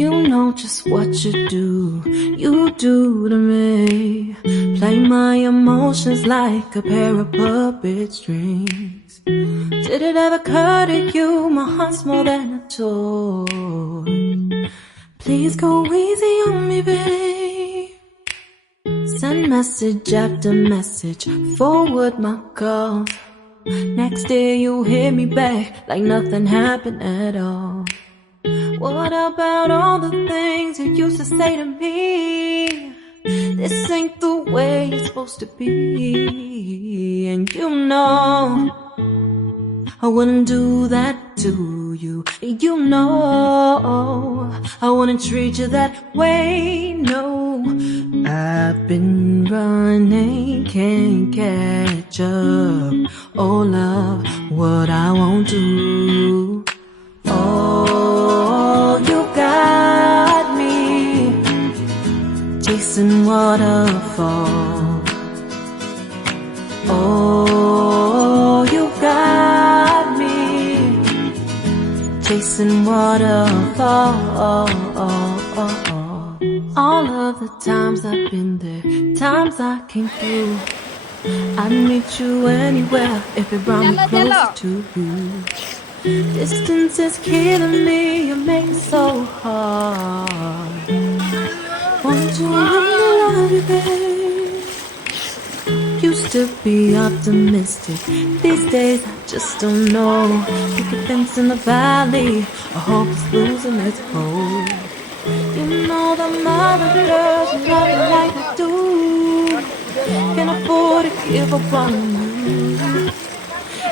You know just what you do to me. Play my emotions like a pair of puppet strings. Did it ever occur to you my heart's more than a toy? Please go easy on me, babe. Send message after message, forward my calls. Next day you hit me back like nothing happened at all. What about all the things you used to say to me? This ain't the way it's supposed to be. And you know I wouldn't do that to you. You know I wouldn't treat you that way, no. I've been running, can't catch up. Oh love, what I won't do. Oh, you got me chasing waterfall. Oh, you got me chasing waterfall. All of the times I've been there, times I came through. I'd meet you anywhere if it brought me closer to you. Distance is killing me, you make it so hard. Want to really love you, babe. Used to be optimistic, these days I just don't know. Pick a fence in the valley, I hope it's losing its hold. You know that mother girls love you like I do. Can't afford to give up on you.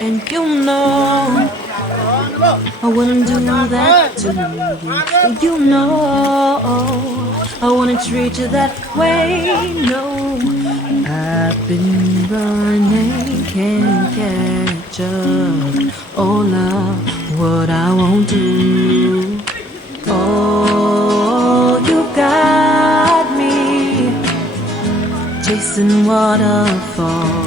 And you know I wouldn't do that to you. You know I wouldn't treat you that way, no. I've been running, can't catch up. Oh love, what I won't do. Oh, you got me chasing waterfall.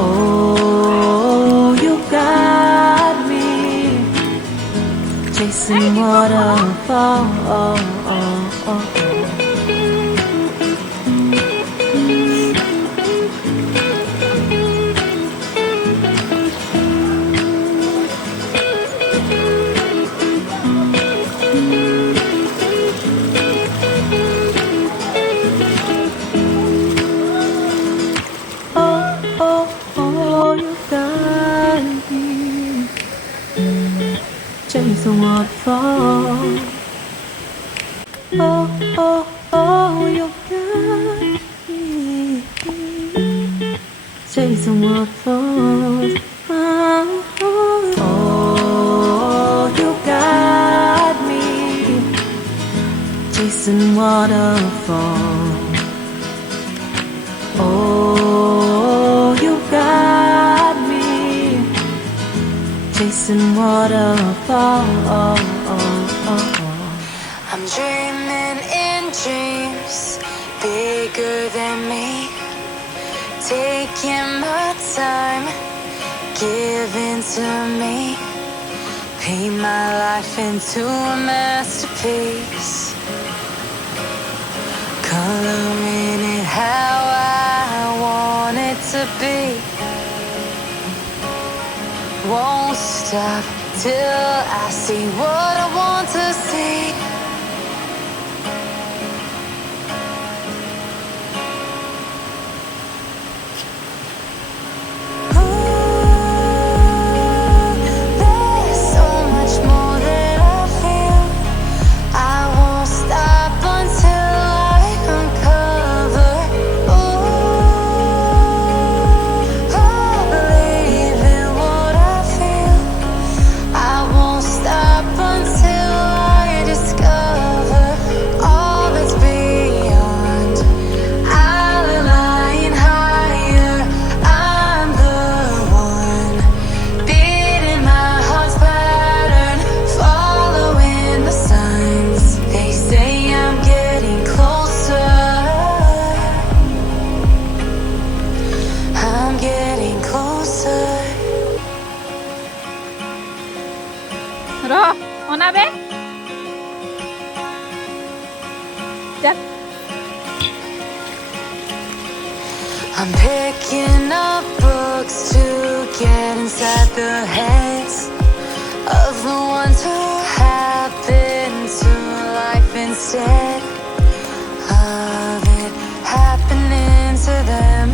Oh, you got me chasing waterfall. chasing waterfall. Oh, oh, oh, you got me chasing waterfalls. Oh, oh, oh, you got me chasing waterfalls. Oh, you got me chasing waterfalls. I'm dreaming in dreams bigger than me, taking my time, giving to me, paint my life into a masterpiece, coloring it how I want it to be. Won't stop till I see what I want to see. I'm picking up books to get inside the heads of the ones who happen to life instead of it happening to them.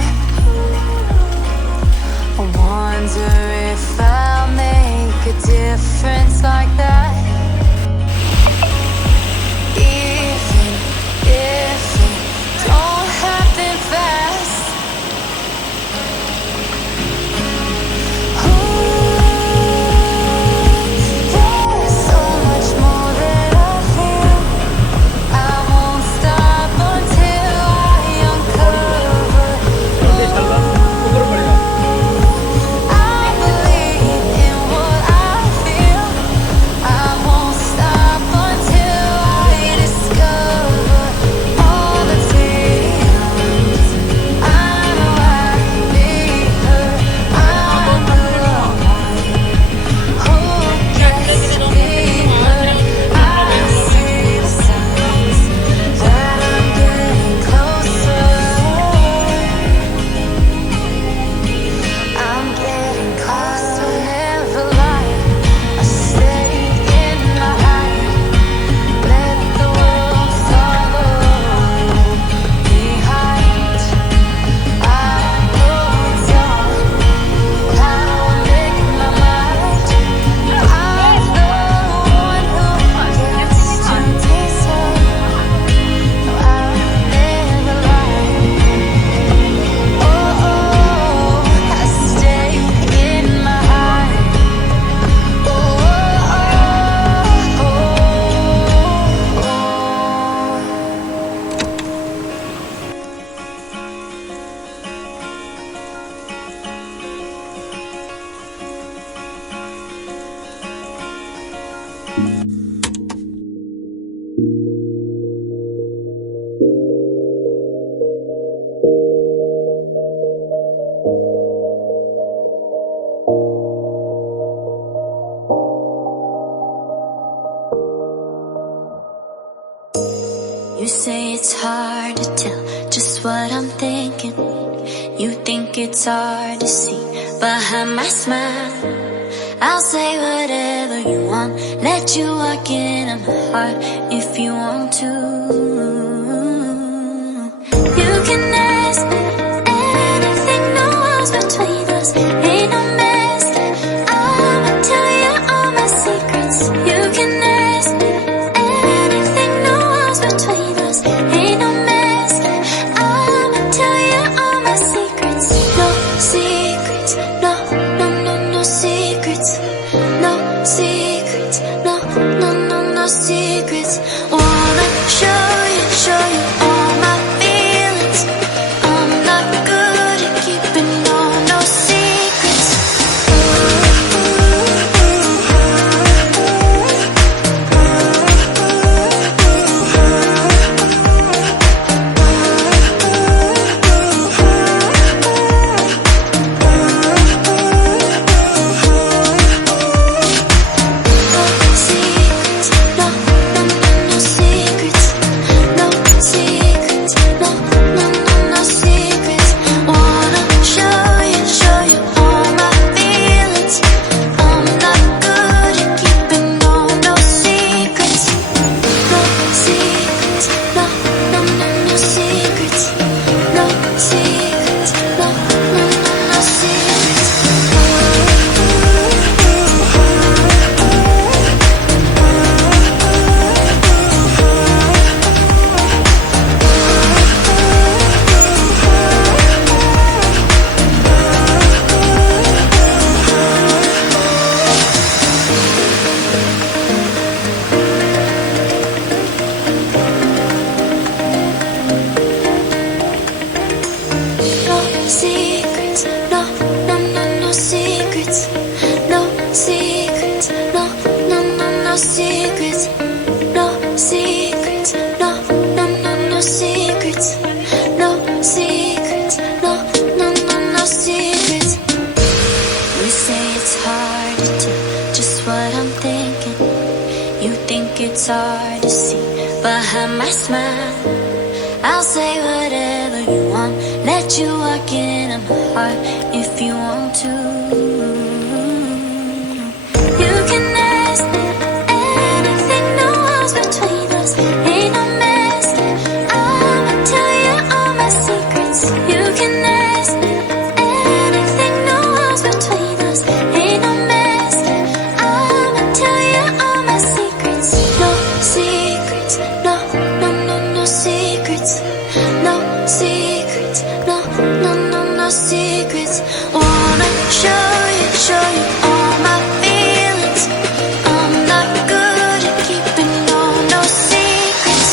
I wonder if I'll make a difference like that. Even if it don't happen fast. You say it's hard to tell just what I'm thinking. You think it's hard to see behind my smile. I'll say whatever you want, let you walk into my heart if you want to. You can ask me anything, no walls between us, ain't no mess. I'ma tell you all my secrets. You secrets, no, no, no, no secrets, no secrets, no, no, no, no secrets, no secrets, no, no, no, no secrets, no secrets, no, no, no, no secrets. You say it's hard to tell just what I'm thinking. You think it's hard to see behind my smile. I'll say whatever you want, let you walk into my heart if you want to. You can ask me anything, no walls between us, ain't no mess. I'ma tell you all my secrets. You can ask me anything, no walls between us, ain't no mess. I'ma tell you all my secrets. No secrets, no, no, no, no secrets. No secrets, no, no, no, no secrets. Wanna show you all my feelings. I'm not good at keeping no secrets.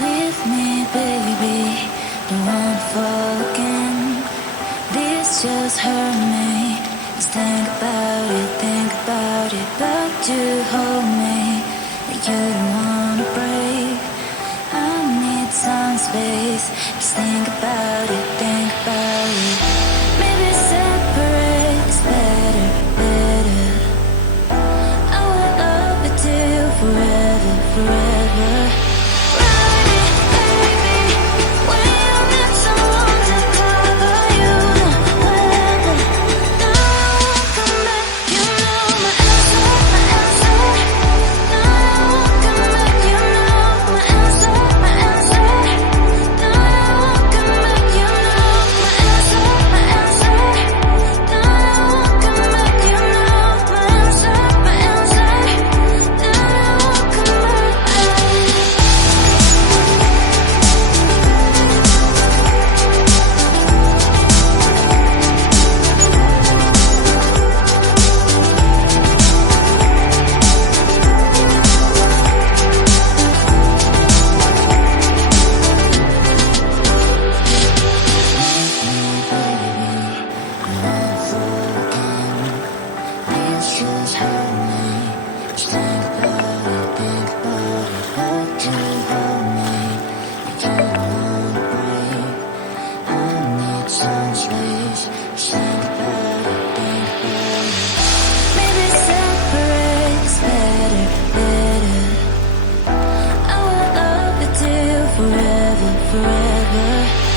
With me, baby, don't wanna fall again. This just hurt me. Just think about it, but you hold me like you don't wanna break. I need some space. Just think about it, Maybe separate is better, better. I will love you till forever, forever. Forever, forever.